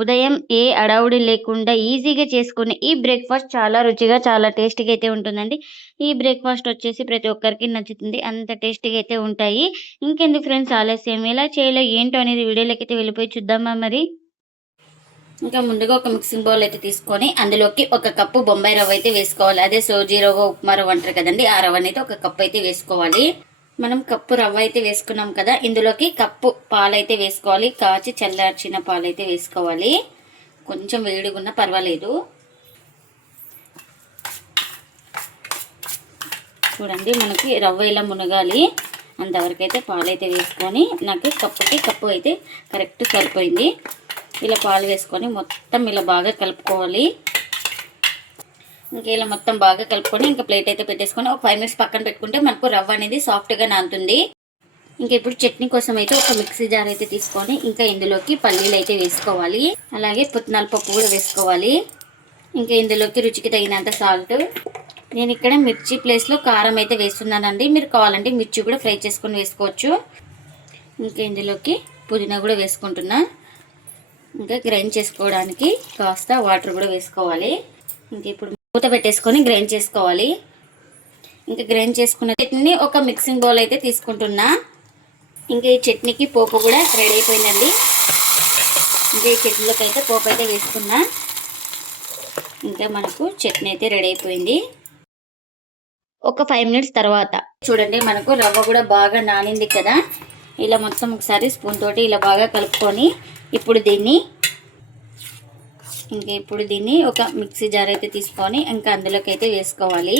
ఉదయం ఏ అడవుడి లేకుండా ఈజీగా చేసుకునే ఈ బ్రేక్ఫాస్ట్ చాలా రుచిగా చాలా టేస్టీగా అయితే ఉంటుందండి. ఈ బ్రేక్ఫాస్ట్ వచ్చేసి ప్రతి ఒక్కరికి నచ్చుతుంది. అంత టేస్టీగా అయితే ఉంటాయి. ఇంకెందుకు ఫ్రెండ్స్ ఆలస్యం, ఎలా చేయాలో ఏంటో అనేది వీడియోలోకి అయితే వెళ్ళిపోయి చూద్దామా మరి. ఇంకా ముందుగా ఒక మిక్సింగ్ బౌల్ అయితే తీసుకొని అందులోకి ఒక కప్పు బొంబాయి రవ్వ అయితే వేసుకోవాలి. అదే సోజీ రవ్వ, ఉప్మా రవ్వ అంటారు కదండి, ఆ రవ్వ అయితే ఒక కప్పు అయితే వేసుకోవాలి. మనం కప్పు రవ్వ అయితే వేసుకున్నాం కదా, ఇందులోకి కప్పు పాలైతే వేసుకోవాలి. కాచి చల్లార్చిన పాలైతే వేసుకోవాలి. కొంచెం వేడిగా ఉన్నా పర్వాలేదు. చూడండి, మనకి రవ్వ ఇలా మునగాలి అంతవరకు అయితే పాలైతే వేసుకొని, నాకు కప్పుకి కప్పు అయితే కరెక్ట్ సరిపోయింది. ఇలా పాలు వేసుకొని మొత్తం ఇలా బాగా కలుపుకోవాలి. ఇంకా ఇలా మొత్తం బాగా కలుపుకొని ఇంకా ప్లేట్ అయితే పెట్టేసుకొని ఒక 5 మినిట్స్ పక్కన పెట్టుకుంటే మనకు రవ్వ అనేది సాఫ్ట్గా నానుతుంది. ఇంకా ఇప్పుడు చట్నీ కోసం అయితే ఒక మిక్సీ జార్ అయితే తీసుకొని ఇంకా ఇందులోకి పల్లీలు అయితే వేసుకోవాలి. అలాగే పుట్నాల పప్పు కూడా వేసుకోవాలి. ఇంకా ఇందులోకి రుచికి తగినంత సాల్ట్. నేను ఇక్కడ మిర్చి ప్లేస్లో కారం అయితే వేస్తున్నానండి. మీరు కావాలంటే మిర్చి కూడా ఫ్రై చేసుకొని వేసుకోవచ్చు. ఇంకా ఇందులోకి పుదీనా కూడా వేసుకుంటున్నా. ఇంకా గ్రైండ్ చేసుకోవడానికి కాస్త వాటర్ కూడా వేసుకోవాలి. ఇంక ఇప్పుడు మూత పెట్టేసుకొని గ్రైండ్ చేసుకోవాలి. ఇంకా గ్రైండ్ చేసుకున్న చట్నీని ఒక మిక్సింగ్ బౌల్ అయితే తీసుకుంటున్నా. ఇంకా ఈ చట్నీకి పోపు కూడా రెడీ అయిపోయిందండి. ఇంకా ఈ చట్నీలోకి అయితే పోపు అయితే వేసుకున్నా. ఇంకా మనకు చట్నీ అయితే రెడీ అయిపోయింది. ఒక 5 మినిట్స్ తర్వాత చూడండి, మనకు రవ్వ కూడా బాగా నానింది కదా. ఇలా మొత్తం ఒకసారి స్పూన్ తోటి ఇలా బాగా కలుపుకొని ఇప్పుడు దీన్ని ఒక మిక్సీ జార్ అయితే తీసుకొని ఇంకా అందులోకి అయితే వేసుకోవాలి.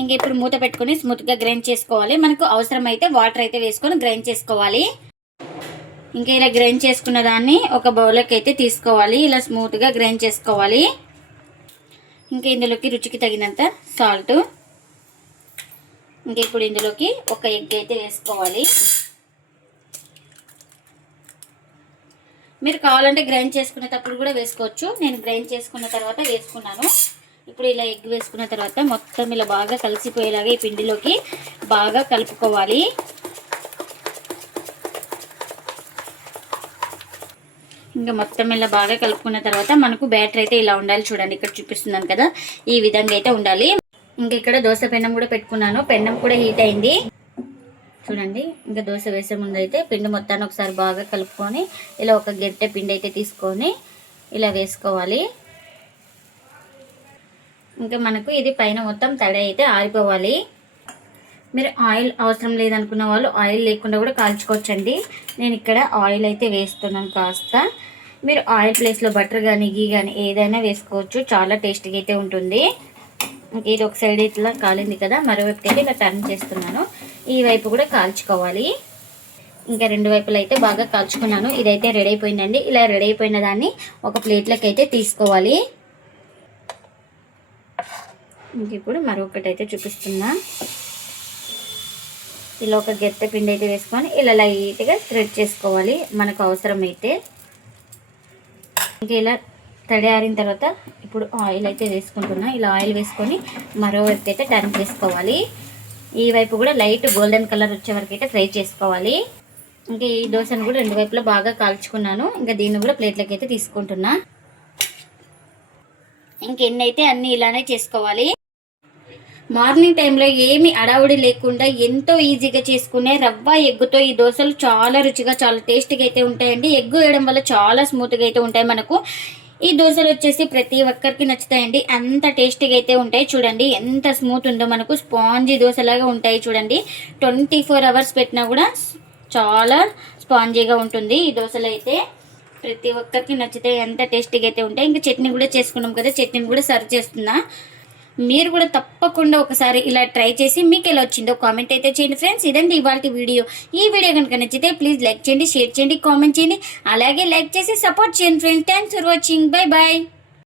ఇంకా ఇప్పుడు మూత పెట్టుకొని స్మూత్గా గ్రైండ్ చేసుకోవాలి. మనకు అవసరమైతే వాటర్ అయితే వేసుకొని గ్రైండ్ చేసుకోవాలి. ఇంకా ఇలా గ్రైండ్ చేసుకున్న దాన్ని ఒక బౌల్లోకి అయితే తీసుకోవాలి. ఇలా స్మూత్గా గ్రైండ్ చేసుకోవాలి. ఇంకా ఇందులోకి రుచికి తగినంత సాల్ట్. ఇంకా ఇప్పుడు ఇందులోకి ఒక ఎగ్ అయితే వేసుకోవాలి. మీరు కావాలంటే గ్రైండ్ చేసుకునేటప్పుడు కూడా వేసుకోవచ్చు. నేను గ్రైండ్ చేసుకున్న తర్వాత వేసుకున్నాను. ఇప్పుడు ఇలా ఎగ్ వేసుకున్న తర్వాత మొత్తం ఇలా బాగా కలిసిపోయేలాగా ఈ పిండిలోకి బాగా కలుపుకోవాలి. ఇంకా మొత్తం ఇలా బాగా కలుపుకున్న తర్వాత మనకు బ్యాటర్ అయితే ఇలా ఉండాలి. చూడండి, ఇక్కడ చూపిస్తున్నాను కదా, ఈ విధంగా అయితే ఉండాలి. ఇంకా ఇక్కడ దోశ పెన్నం కూడా పెట్టుకున్నాను. పెన్నం కూడా హీట్ అయింది. చూడండి, ఇంకా దోశ వేసే ముందు అయితే పిండి మొత్తాన్ని ఒకసారి బాగా కలుపుకొని ఇలా ఒక గెట్టె పిండి అయితే తీసుకొని ఇలా వేసుకోవాలి. ఇంకా మనకు ఇది పైన మొత్తం తడి అయితే ఆరిపోవాలి. మీరు ఆయిల్ అవసరం లేదనుకున్న వాళ్ళు ఆయిల్ లేకుండా కూడా కాల్చుకోవచ్చండి. నేను ఇక్కడ ఆయిల్ అయితే వేస్తున్నాను కాస్త. మీరు ఆయిల్ ప్లేస్లో బటర్ కానీ గీ కానీ ఏదైనా వేసుకోవచ్చు. చాలా టేస్టీగా అయితే ఉంటుంది. ఇది ఒక సైడ్ ఇట్లా కాలింది కదా, మరోవైపు అయితే ఇలా టర్న్ చేస్తున్నాను. ఈ వైపు కూడా కాల్చుకోవాలి. ఇంకా రెండు వైపులు అయితే బాగా కాల్చుకున్నాను. ఇదైతే రెడీ అయిపోయిందండి. ఇలా రెడీ అయిపోయిన దాన్ని ఒక ప్లేట్లోకి అయితే తీసుకోవాలి. ఇంక ఇప్పుడు మరొకటి అయితే చూపిస్తున్నా. ఇలా ఒక గెత్త పిండి అయితే వేసుకొని ఇలా లైట్గా స్ప్రెడ్ చేసుకోవాలి మనకు అవసరమైతే. ఇంకా ఇలా తడి ఆరిన తర్వాత ఇప్పుడు ఆయిల్ అయితే వేసుకుంటున్నా. ఇలా ఆయిల్ వేసుకొని మరోవైపు అయితే టర్న్ చేసుకోవాలి. ఈ వైపు కూడా లైట్ గోల్డెన్ కలర్ వచ్చే వరకు అయితే ఫ్రై చేసుకోవాలి. ఇంకా ఈ దోశను కూడా రెండు వైపులా బాగా కాల్చుకున్నాను. ఇంకా దీన్ని కూడా ప్లేట్లోకి అయితే తీసుకుంటున్నా. ఇంకెన్నైతే అన్నీ ఇలానే చేసుకోవాలి. మార్నింగ్ టైంలో ఏమి అడావుడి లేకుండా ఎంతో ఈజీగా చేసుకునే రవ్వ ఎగ్గుతో ఈ దోశలు చాలా రుచిగా చాలా టేస్టీగా అయితే ఉంటాయండి. ఎగ్గు వేయడం వల్ల చాలా స్మూత్గా అయితే ఉంటాయి. మనకు ఈ దోశలు వచ్చేసి ప్రతి ఒక్కరికి నచ్చుతాయండి. అంత టేస్టీగా అయితే ఉంటాయి. చూడండి ఎంత స్మూత్ ఉందో, మనకు స్పాంజీ దోశలాగా ఉంటాయి. చూడండి, 24 అవర్స్ పెట్టినా కూడా చాలా స్పాంజీగా ఉంటుంది ఈ దోశలు అయితే. ప్రతి ఒక్కరికి నచ్చుతాయి, ఎంత టేస్టీగా అయితే ఉంటాయి. ఇంకా చట్నీ కూడా చేసుకున్నాం కదా, చట్నీని కూడా సర్వ్ చేస్తున్నా. మీరు కూడా తప్పకుండా ఒకసారి ఇలా ట్రై చేసి మీకు ఎలా వచ్చిందో కామెంట్ అయితే చేయండి ఫ్రెండ్స్. ఇదండి ఇవాళ వీడియో. ఈ వీడియో కనుక నచ్చితే ప్లీజ్ లైక్ చేయండి, షేర్ చేయండి, కామెంట్ చేయండి. అలాగే లైక్ చేసి సపోర్ట్ చేయండి friends. Thanks for watching. Bye bye.